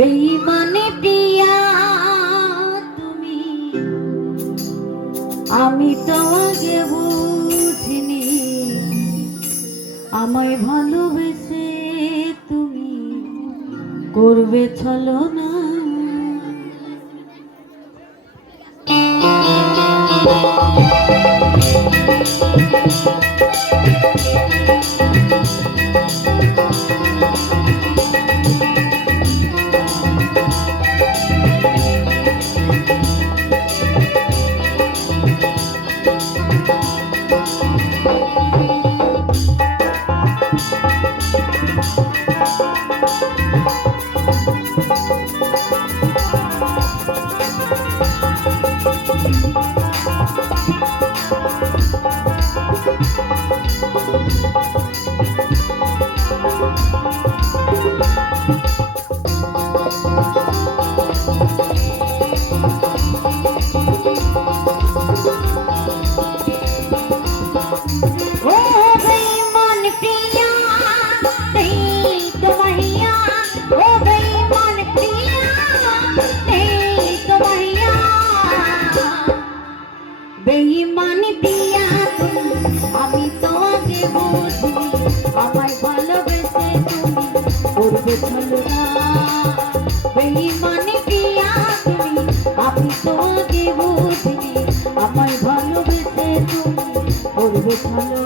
বেঈমানে প্রিয়া তুমি, আমি তো আগে বুঝিনি আমায় ভালোবেসে তুমি করবে ছলনা। বেঈমানি প্রিয়া তুমি, আমি তো আগে বুঝিনি আমায় ভালোবেসে তুমি করবে ছলনা। বেঈমানি প্রিয়া তুমি, আমি তো আগে বুঝিনি আমায় ভালোবেসে তুমি করবে ছলনা।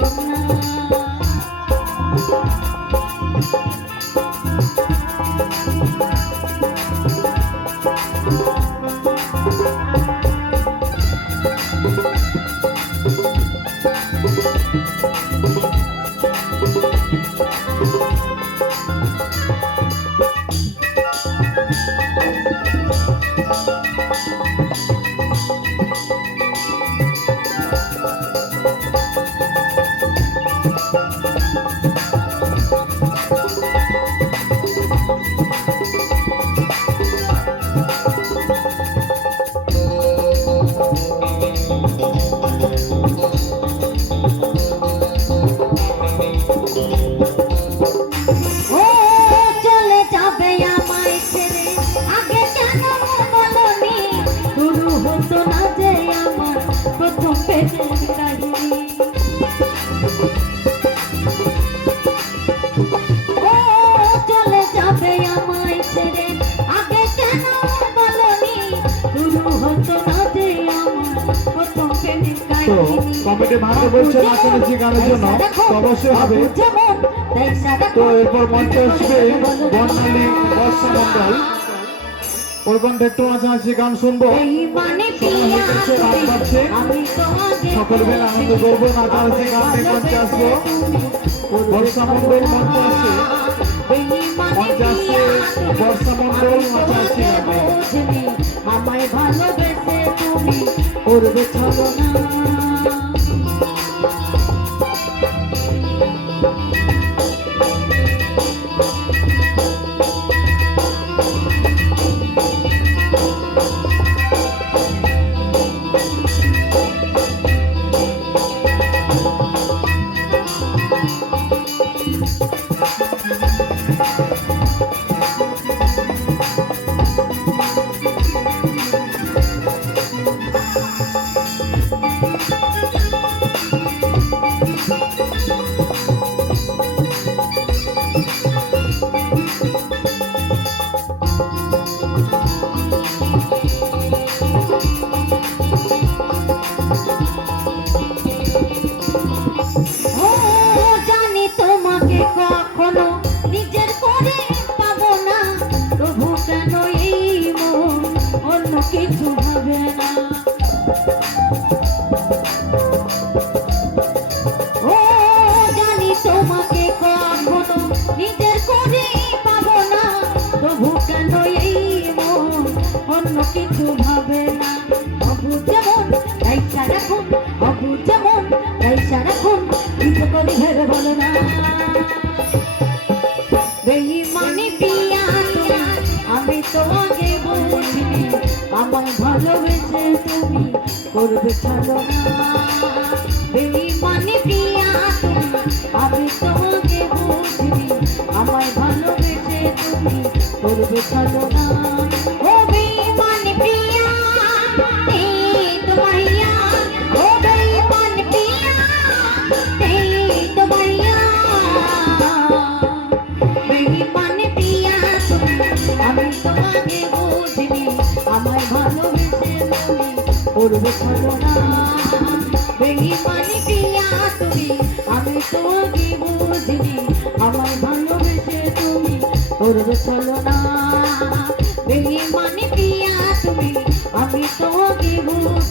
তো কমিটি ভালো বলছে নাচানাচি গানের জন্য অবশ্যই হবে। তো এরপর মঞ্চে আসবে বর্ণালী বর্ষা মন্ডল, ওর কণ্ঠে একটু নাচানাচি গান শুনবো। সকল বেলা আনন্দ করবো, নাচানাচি গান নিয়ে মঞ্চে আসবো। বর্ষা মন্ডল মঞ্চে আসছে, মঞ্চে আসছে বর্ষা মন্ডল নাচানাচি গানে। আমায় ভালোবেসে তুমি করবে ছলনা। কিছু হবে না, ও জানি তোমাকে কখনো নিজের করে পাবো না, তবু কেন এই মন অন্য কিছু ভাবে না। অবু যেমন তাই সারাক্ষণ, অবু যেমন তাই সারাক্ষণ কিছু করে ভেবে বলো না। বেঈমানি প্রিয়া তুমি, আমি তো আগে বুঝিনি আমায় ভালোবেসে তুমি করবে ছলনা। বেঈমানি প্রিয়া তুমি, আমি তো আগে বুঝিনি আমায় ভালোবেসে তুমি করবে করবে চলো না ও বেঈমান প্রিয়া এই তো মাইয়া ও বেঈমান প্রিয়া এই তো মাইয়া বেঈমান প্রিয়া আমি তোমাকে বুঝিনি আমায় ভালোবেসে তুমি করবে চলো না বেঈমান প্রিয়া তুমি আমি তোমাকে বুঝিনি আমায় ভালোবেসে তুমি করবে চলো না বেঈমান প্রিয়া তুমি আমি তোমাকে বুঝিনি